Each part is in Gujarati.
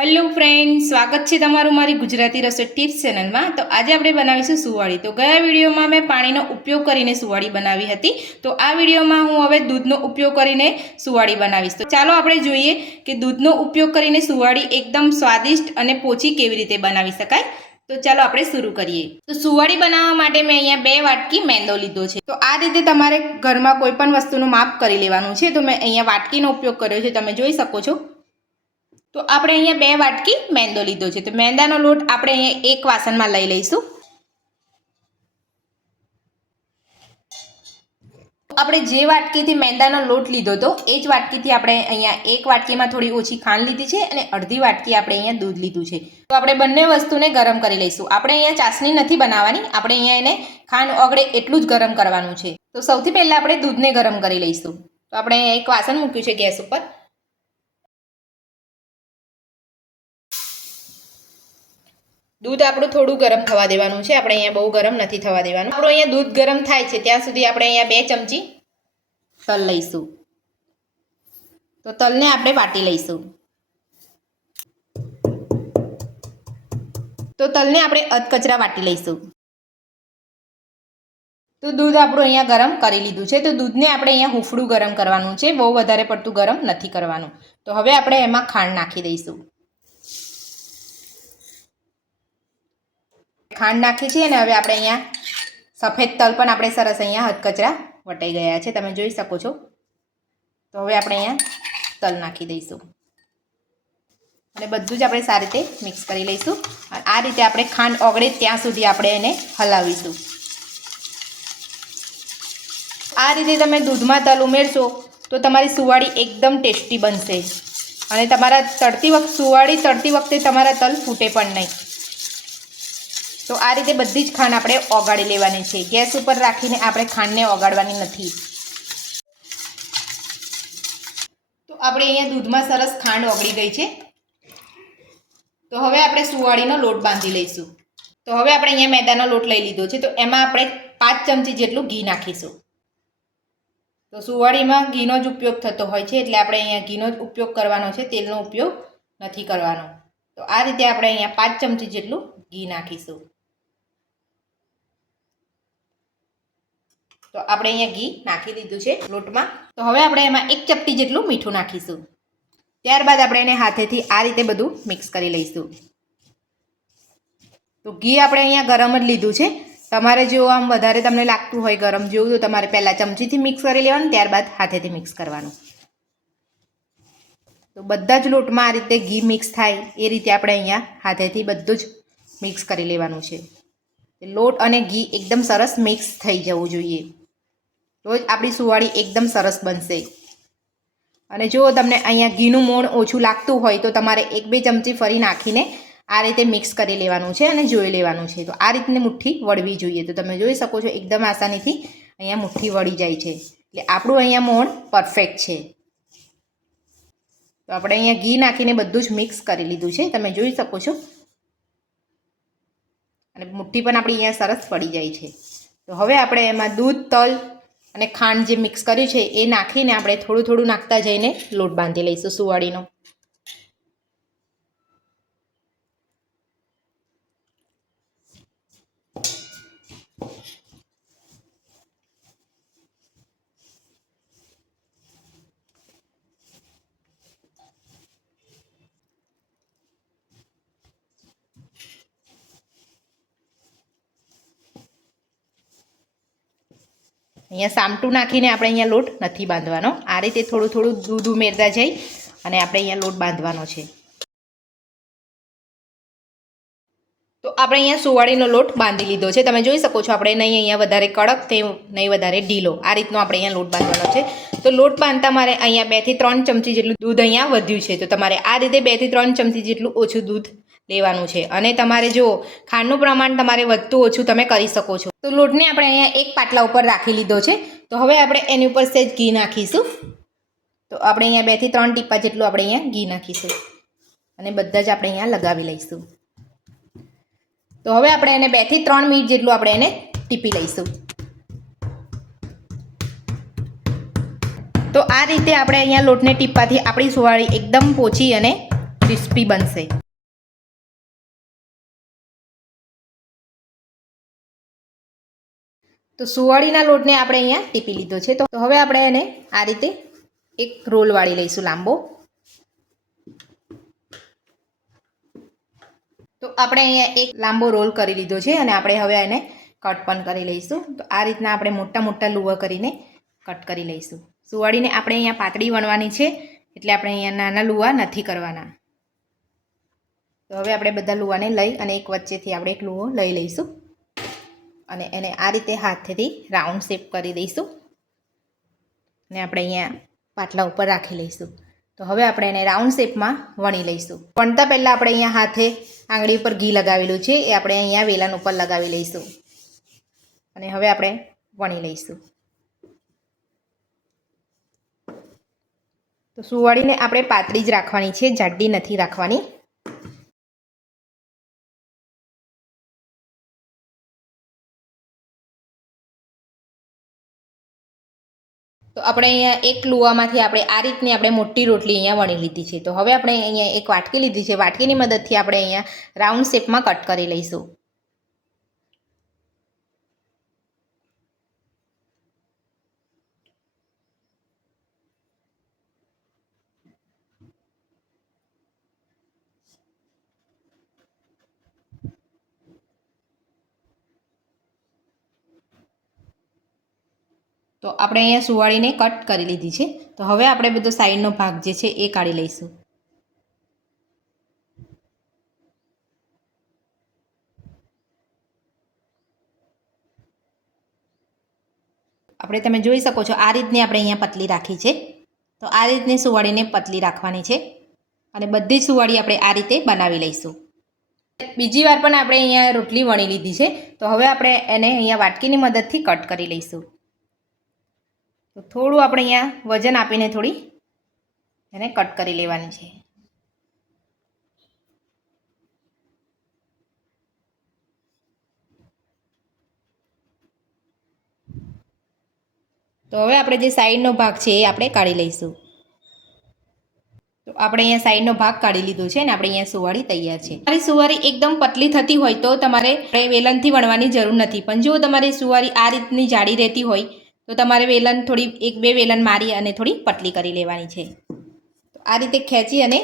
હેલો ફ્રેન્ડ સ્વાગત છે તમારું મારી ગુજરાતી રસોઈ ટિપ્સ ચેનલમાં તો આજે આપણે બનાવીશું સુવાળી. તો ગયા વિડીયોમાં મેં પાણીનો ઉપયોગ કરીને સુવાળી બનાવી હતી. તો આ વિડીયોમાં હું હવે દૂધનો ઉપયોગ કરીને સુવાળી બનાવીશ. તો ચાલો આપણે જોઈએ કે દૂધનો ઉપયોગ કરીને સુવાળી એકદમ સ્વાદિષ્ટ અને પોચી કેવી રીતે બનાવી શકાય. તો ચાલો આપણે શરૂ કરીએ. તો સુવાળી બનાવવા માટે મેં અહીંયા બે વાટકી મેંદો લીધો છે. તો આ રીતે તમારે ઘરમાં કોઈ પણ વસ્તુનું માપ કરી લેવાનું છે. તો મેં અહીંયા વાટકીનો ઉપયોગ કર્યો છે. તમે જોઈ શકો છો. તો આપણે અહીંયા બે વાટકી મેંદો લીધો છે. તો મેંદાનો લોટ આપણે અહીંયા એક વાસણમાં લઈ લઈશું. આપણે જે વાટકીથી મેંદાનો લોટ લીધો હતો, એ જ વાટકીથી આપણે અહીંયા એક વાટકીમાં થોડી ઓછી ખાંડ લીધી છે અને અડધી વાટકી આપણે અહીંયા દૂધ લીધું છે. તો આપણે બંને વસ્તુને ગરમ કરી લઈશું. આપણે અહીંયા ચાસણી નથી બનાવવાની, આપણે અહીંયા એને ખાંડ ઓગળે એટલું જ ગરમ કરવાનું છે. તો સૌથી પહેલાં આપણે દૂધને ગરમ કરી લઈશું. તો આપણે એક વાસણ મૂક્યું છે ગેસ ઉપર. દૂધ આપણું થોડું ગરમ થવા દેવાનું છે. આપણે અહીંયા બહુ ગરમ નથી થવા દેવાનું. આપણું અહીંયા દૂધ ગરમ થાય છે. ત્યાં સુધી આપણે અહીંયા બે ચમચી તલ લઈશું. તો તલને આપણે વાટી લઈશું. તો તલને આપણે અધકચરા વાટી લઈશું. તો દૂધ આપણું અહીંયા ગરમ કરી લીધું છે. તો દૂધને આપણે અહીંયા હુંફળું ગરમ કરવાનું છે. બહુ વધારે પડતું ગરમ નથી કરવાનું. તો હવે આપણે એમાં ખાંડ નાખી દઈશું. ખાંડ નાખી છે અને હવે આપણે અહીંયા સફેદ તલ પણ આપણે સરસ અહીંયા હથકચરા વટાઈ ગયા છે. તમે જોઈ શકો છો. તો હવે આપણે અહીંયા તલ નાખી દઈશું. અને બધું જ આપણે સારી રીતે મિક્સ કરી લઈશું. આ રીતે આપણે ખાંડ ઓગળે ત્યાં સુધી આપણે એને હલાવીશું. આ રીતે તમે દૂધમાં તલ ઉમેરશો તો તમારી સુવાળી એકદમ ટેસ્ટી બનશે. અને તમારા તળતી વખત સુવાળી તળતી વખતે તમારા તલ ફૂટે પણ નહીં. તો આ રીતે બધી જ ખાંડ આપણે ઓગાળી લેવાની છે. ગેસ ઉપર રાખીને આપણે ખાંડને ઓગાળવાની નથી. તો આપણે અહીંયા દૂધમાં સરસ ખાંડ ઓગળી ગઈ છે. તો હવે આપણે સુવાળીનો લોટ બાંધી લઈશું. તો હવે આપણે અહીંયા મેદાનો લોટ લઈ લીધો છે. તો એમાં આપણે પાંચ ચમચી જેટલું ઘી નાખીશું. તો સુવાળીમાં ઘીનો જ ઉપયોગ થતો હોય છે. એટલે આપણે અહીંયા ઘીનો જ ઉપયોગ કરવાનો છે. તેલનો ઉપયોગ નથી કરવાનો. તો આ રીતે આપણે અહીંયા પાંચ ચમચી જેટલું ઘી નાખીશું. તો આપણે અહીંયા ઘી નાખી દીધું છે લોટમાં. તો હવે આપણે એમાં એક ચપટી જેટલું મીઠું નાખીશું. ત્યારબાદ આપણે એને હાથેથી આ રીતે બધું મિક્સ કરી લઈશું. તો ઘી આપણે અહીંયા ગરમ જ લીધું છે. તમારે જો આમ વધારે તમને લાગતું હોય ગરમ જેવું તો તમારે પહેલાં ચમચીથી મિક્સ કરી લેવાનું, ત્યારબાદ હાથેથી મિક્સ કરવાનું. તો બધા જ લોટમાં આ રીતે ઘી મિક્સ થાય, એ રીતે આપણે અહીંયા હાથેથી બધું જ મિક્સ કરી લેવાનું છે. લોટ અને ઘી એકદમ સરસ મિક્સ થઈ જવું જોઈએ. તો જ આપણી સુવાળી એકદમ સરસ બનશે. અને જો તમને અહીંયા ઘીનું મોણ ઓછું લાગતું હોય તો તમારે એક બે ચમચી ફરી નાખીને આ રીતે મિક્સ કરી લેવાનું છે અને જોઈ લેવાનું છે. તો આ રીતની મુઠ્ઠી વળવી જોઈએ. તો તમે જોઈ શકો છો એકદમ આસાનીથી અહીંયા મુઠ્ઠી વળી જાય છે. એટલે આપણું અહીંયા મોણ પરફેક્ટ છે. તો આપણે અહીંયા ઘી નાખીને બધું જ મિક્સ કરી લીધું છે. તમે જોઈ શકો છો. અને મુઠ્ઠી પણ આપણી અહીંયા સરસ પડી જાય છે. તો હવે આપણે એમાં દૂધ, તલ અને ખાંડ જે મિક્સ કર્યું છે, એ નાખીને આપણે થોડું થોડું નાખતા જઈને લોટ બાંધી લઈશું સુવાળીનો. અહીંયા સામટું નાખીને આપણે અહીંયા લોટ નથી બાંધવાનો. આ રીતે થોડું થોડું દૂધ ઉમેરતા જઈ અને આપણે અહીંયા લોટ બાંધવાનો છે. તો આપણે અહીંયા સુવાળીનો લોટ બાંધી લીધો છે. તમે જોઈ શકો છો, આપણે નહીં અહીંયા વધારે કડક તે નહીં વધારે ઢીલો. આ રીતનો આપણે અહીંયા લોટ બાંધવાનો છે. તો લોટ બાંધતા મારે અહીંયા બેથી ત્રણ ચમચી જેટલું દૂધ અહીંયા વધ્યું છે. તો તમારે આ રીતે બેથી ત્રણ ચમચી જેટલું ઓછું દૂધ લેવાનું છે. અને તમારે જો ખાંડનું પ્રમાણ તમારે વધતું ઓછું તમે કરી શકો છો. તો લોટને આપણે અહીંયા એક પાટલા ઉપર રાખી લીધો છે. તો હવે આપણે એની ઉપર સહેજ ઘી નાખીશું. તો આપણે અહીંયા બેથી ત્રણ ટીપા જેટલું આપણે અહીંયા ઘી નાખીશું. અને બધા જ આપણે અહીંયા લગાવી લઈશું. તો હવે આપણે એને બેથી ત્રણ મિનિટ જેટલું આપણે એને ટીપી લઈશું. તો આ રીતે આપણે અહીંયા લોટને ટીપાથી આપણી સુવાળી એકદમ પોચી અને ક્રિસ્પી બનશે. તો સુવાળીના લોટને આપણે અહીંયા ટીપી લીધો છે. તો હવે આપણે એને આ રીતે એક રોલ વાળી લઈશું લાંબો. તો આપણે અહીંયા એક લાંબો રોલ કરી લીધો છે અને આપણે હવે એને કટ પણ કરી લઈશું. તો આ રીતના આપણે મોટા મોટા લુવા કરીને કટ કરી લઈશું. સુવાળીને આપણે અહીંયા પાતળી વણવાની છે એટલે આપણે અહીંયા નાના લુવા નથી કરવાના. તો હવે આપણે બધા લુવાને લઈ અને એક વચ્ચેથી આપણે એક લુવો લઈ લઈશું. અને એને આ રીતે હાથેથી રાઉન્ડ શેપ કરી દઈશું. અને આપણે અહીંયા પાટલા ઉપર રાખી લઈશું. તો હવે આપણે એને રાઉન્ડ શેપમાં વણી લઈશું. વણતા પહેલાં આપણે અહીંયા હાથે આંગળી ઉપર ઘી લગાવેલું છે, એ આપણે અહીંયા વેલણ ઉપર લગાવી લઈશું. અને હવે આપણે વણી લઈશું. તો સુવાળીને આપણે પાતળી જ રાખવાની છે, જાડી નથી રાખવાની. તો આપણે અહીંયા એક લુવામાંથી આપણે આ રીતની આપણે મોટી રોટલી અહીંયા વણી લીધી છે. તો હવે આપણે અહીંયા એક વાટકી લીધી છે. વાટકીની મદદથી આપણે અહીંયા રાઉન્ડ શેપમાં કટ કરી લઈશું. તો આપણે અહીંયા સુવાળીને કટ કરી લીધી છે. તો હવે આપણે બધો સાઈડનો ભાગ જે છે એ કાઢી લઈશું. આપણે તમે જોઈ શકો છો, આ રીતની આપણે અહીંયા પતલી રાખી છે. તો આ રીતની સુવાળીને પતલી રાખવાની છે. અને બધી સુવાળી આપણે આ રીતે બનાવી લઈશું. બીજી વાર પણ આપણે અહીંયા રોટલી વણી લીધી છે. તો હવે આપણે એને અહીંયા વાટકીની મદદથી કટ કરી લઈશું. તો થોડું આપણે અહીંયા વજન આપીને થોડી એને કટ કરી લેવાની છે. તો હવે આપણે જે સાઈડનો ભાગ છે એ આપણે કાઢી લઈશું. તો આપણે અહીંયા સાઈડનો ભાગ કાઢી લીધો છે ને આપણે અહીંયા સુવાળી તૈયાર છે. તમારી સુવારી એકદમ પતલી થતી હોય તો તમારે વેલણથી વણવાની જરૂર નથી. પણ જો તમારી સુવારી આ રીતની જાડી રહેતી હોય તો તમારે વેલણ થોડી એક બે વેલણ મારી અને થોડી પતલી કરી લેવાની છે. તો આ રીતે ખેંચી અને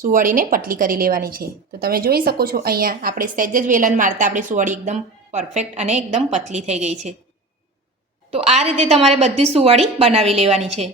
સુવાળીને પતલી કરી લેવાની છે. તો તમે જોઈ શકો છો અહીંયા આપણે સહેજ જ વેલણ મારતા આપણી સુવાળી એકદમ પરફેક્ટ અને એકદમ પતલી થઈ ગઈ છે. તો આ રીતે તમારે બધી સુવાળી બનાવી લેવાની છે.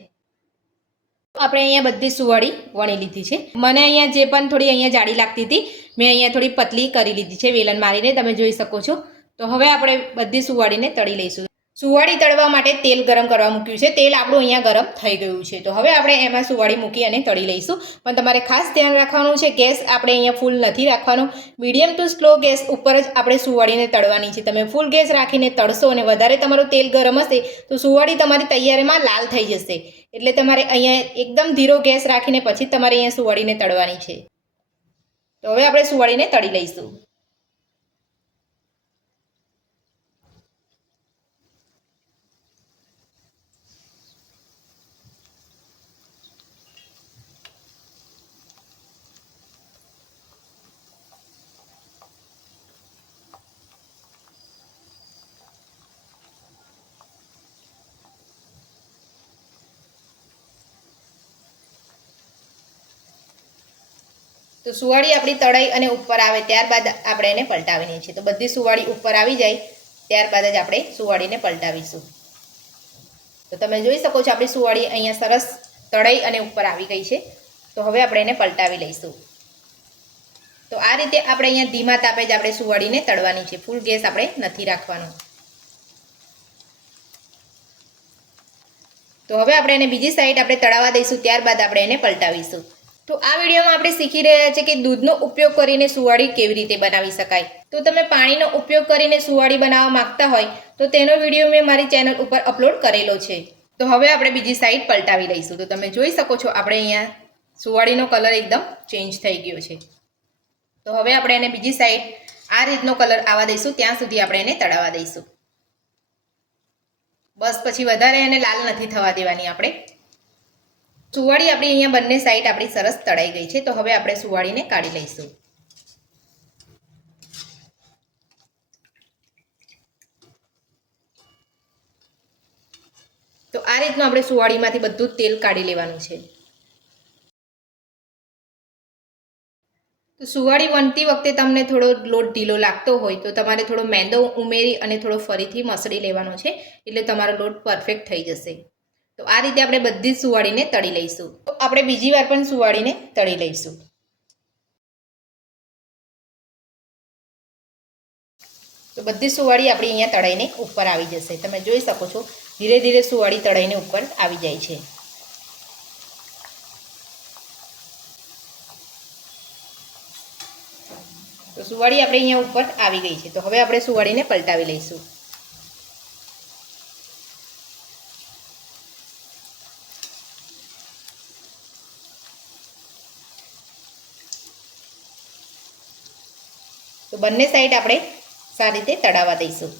આપણે અહીંયા બધી સુવાળી વણી લીધી છે. મને અહીંયા જે પણ થોડી અહીંયા જાડી લાગતી હતી, મેં અહીંયા થોડી પતલી કરી લીધી છે વેલણ મારીને, તમે જોઈ શકો છો. તો હવે આપણે બધી સુવાળીને તળી લઈશું. સુવાળી તળવા માટે તેલ ગરમ કરવા મૂક્યું છે. તેલ આપણું અહીંયા ગરમ થઈ ગયું છે. તો હવે આપણે એમાં સુવાળી મૂકી અને તળી લઈશું. પણ તમારે ખાસ ધ્યાન રાખવાનું છે, ગેસ આપણે અહીંયા ફૂલ નથી રાખવાનો. મીડિયમ ટુ સ્લો ગેસ ઉપર જ આપણે સુવાળીને તળવાની છે. તમે ફૂલ ગેસ રાખીને તળશો અને વધારે તમારું તેલ ગરમ હશે, તો સુવાળી તમારી તૈયારીમાં લાલ થઈ જશે. એટલે તમારે અહીંયા એકદમ ધીરો ગેસ રાખીને પછી તમારે અહીંયા સુવાળીને તળવાની છે. તો હવે આપણે સુવાળીને તળી લઈશું. તો સુવાળી આપણી તળાઈ અને ઉપર આવે, ત્યારબાદ આપણે એને પલટાવીની છે તો બધી સુવાળી ઉપર આવી જાય, ત્યારબાદ જ આપણે સુવાળીને પલટાવીશું. તો તમે જોઈ શકો છો, આપણી સુવાળી અહીંયા સરસ તળાઈ અને ઉપર આવી ગઈ છે. તો હવે આપણે એને પલટાવી લઈશું. તો આ રીતે આપણે અહીંયા ધીમા તાપે જ આપણે સુવાળીને તળવાની છે. ફૂલ ગેસ આપણે નથી રાખવાનો. તો હવે આપણે એને બીજી સાઈડ આપણે તળાવવા દઈશું, ત્યારબાદ આપણે એને પલટાવીશું. તો આ વિડીયોમાં આપણે શીખી રહ્યા છે કે દૂધનો ઉપયોગ કરીને સુવાળી કેવી રીતે બનાવી શકાય. તો તમે પાણીનો ઉપયોગ કરીને સુવાળી બનાવવા માંગતા હોય, તો તેનો વીડિયો મેં મારી ચેનલ ઉપર અપલોડ કરેલો છે. તો હવે આપણે બીજી સાઈડ પલટાવી લઈશું. તો તમે જોઈ શકો છો આપણે અહીંયા સુવાળીનો કલર એકદમ ચેન્જ થઈ ગયો છે. તો હવે આપણે એને બીજી સાઈડ આ રીતનો કલર આવવા દઈશું. ત્યાં સુધી આપણે એને તળાવવા દઈશું. બસ પછી વધારે એને લાલ નથી થવા દેવાની આપણે. સુવાળી આપણી અહીંયા બંને સાઈડ આપણી સરસ તળાઈ ગઈ છે, તો હવે આપણે સુવાળીને કાઢી લઈશું. તો આ રીતનું આપણે સુવાળીમાંથી બધું તેલ કાઢી લેવાનું છે. તો સુવાળી વણતી વખતે તમને થોડો લોટ ઢીલો લાગતો હોય તો તમારે થોડો મેંદો ઉમેરી અને થોડો ફરીથી મસળી લેવાનો છે, એટલે તમારો લોટ પરફેક્ટ થઈ જશે. તો આ રીતે આપણે બધી જ સુવાળીને તળી લઈશું. તો આપણે બીજી વાર પણ સુવાળીને તળી લઈશું. તો બધી સુવાળી આપણી અહીંયા તળાઈને ઉપર આવી જશે. તમે જોઈ શકો છો, ધીરે ધીરે સુવાળી તળાઈને ઉપર આવી જાય છે. તો સુવાળી આપણે અહીંયા ઉપર આવી ગઈ છે. તો હવે આપણે સુવાળીને પલટાવી લઈશું. તો બંને સાઈડ આપણે સારી રીતે તળાવવા દઈશું.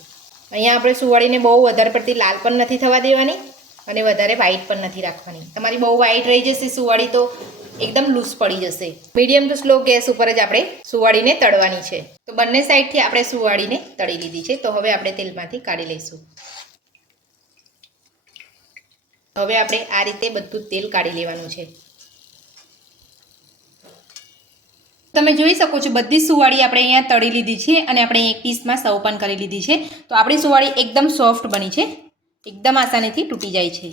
અહીંયા આપણે સુવાળીને બહુ વધારે પડતી લાલ પણ નથી થવા દેવાની અને વધારે વ્હાઈટ પણ નથી રાખવાની. તમારી બહુ વ્હાઈટ રહી જશે સુવાળી તો એકદમ લૂઝ પડી જશે. મીડિયમ ટુ સ્લો ગેસ ઉપર જ આપણે સુવાળીને તળવાની છે. તો બંને સાઈડથી આપણે સુવાળીને તળી લીધી છે. તો હવે આપણે તેલમાંથી કાઢી લઈશું. હવે આપણે આ રીતે બધું તેલ કાઢી લેવાનું છે. તમે જોઈ શકો છો, બધી સુવાળી આપણે અહીંયા તળી લીધી છે અને આપણે એક પીસમાં સર્વ પણ કરી લીધી છે. તો આપણી સુવાળી એકદમ સોફ્ટ બની છે. એકદમ આસાનીથી તૂટી જાય છે.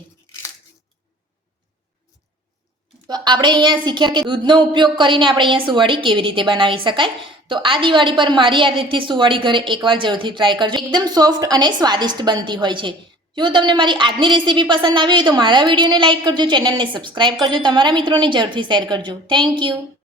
તો આપણે અહીંયા શીખ્યા કે દૂધનો ઉપયોગ કરીને આપણે અહીંયા સુવાળી કેવી રીતે બનાવી શકાય. તો આ દિવાળી પર મારી આ રીતથી સુવાળી ઘરે એકવાર જરૂરથી ટ્રાય કરજો. એકદમ સોફ્ટ અને સ્વાદિષ્ટ બનતી હોય છે. જો તમને મારી આજની રેસીપી પસંદ આવી હોય તો મારા વિડીયોને લાઇક કરજો, ચેનલને સબસ્ક્રાઇબ કરજો, તમારા મિત્રોને જરૂરથી શેર કરજો. Thank you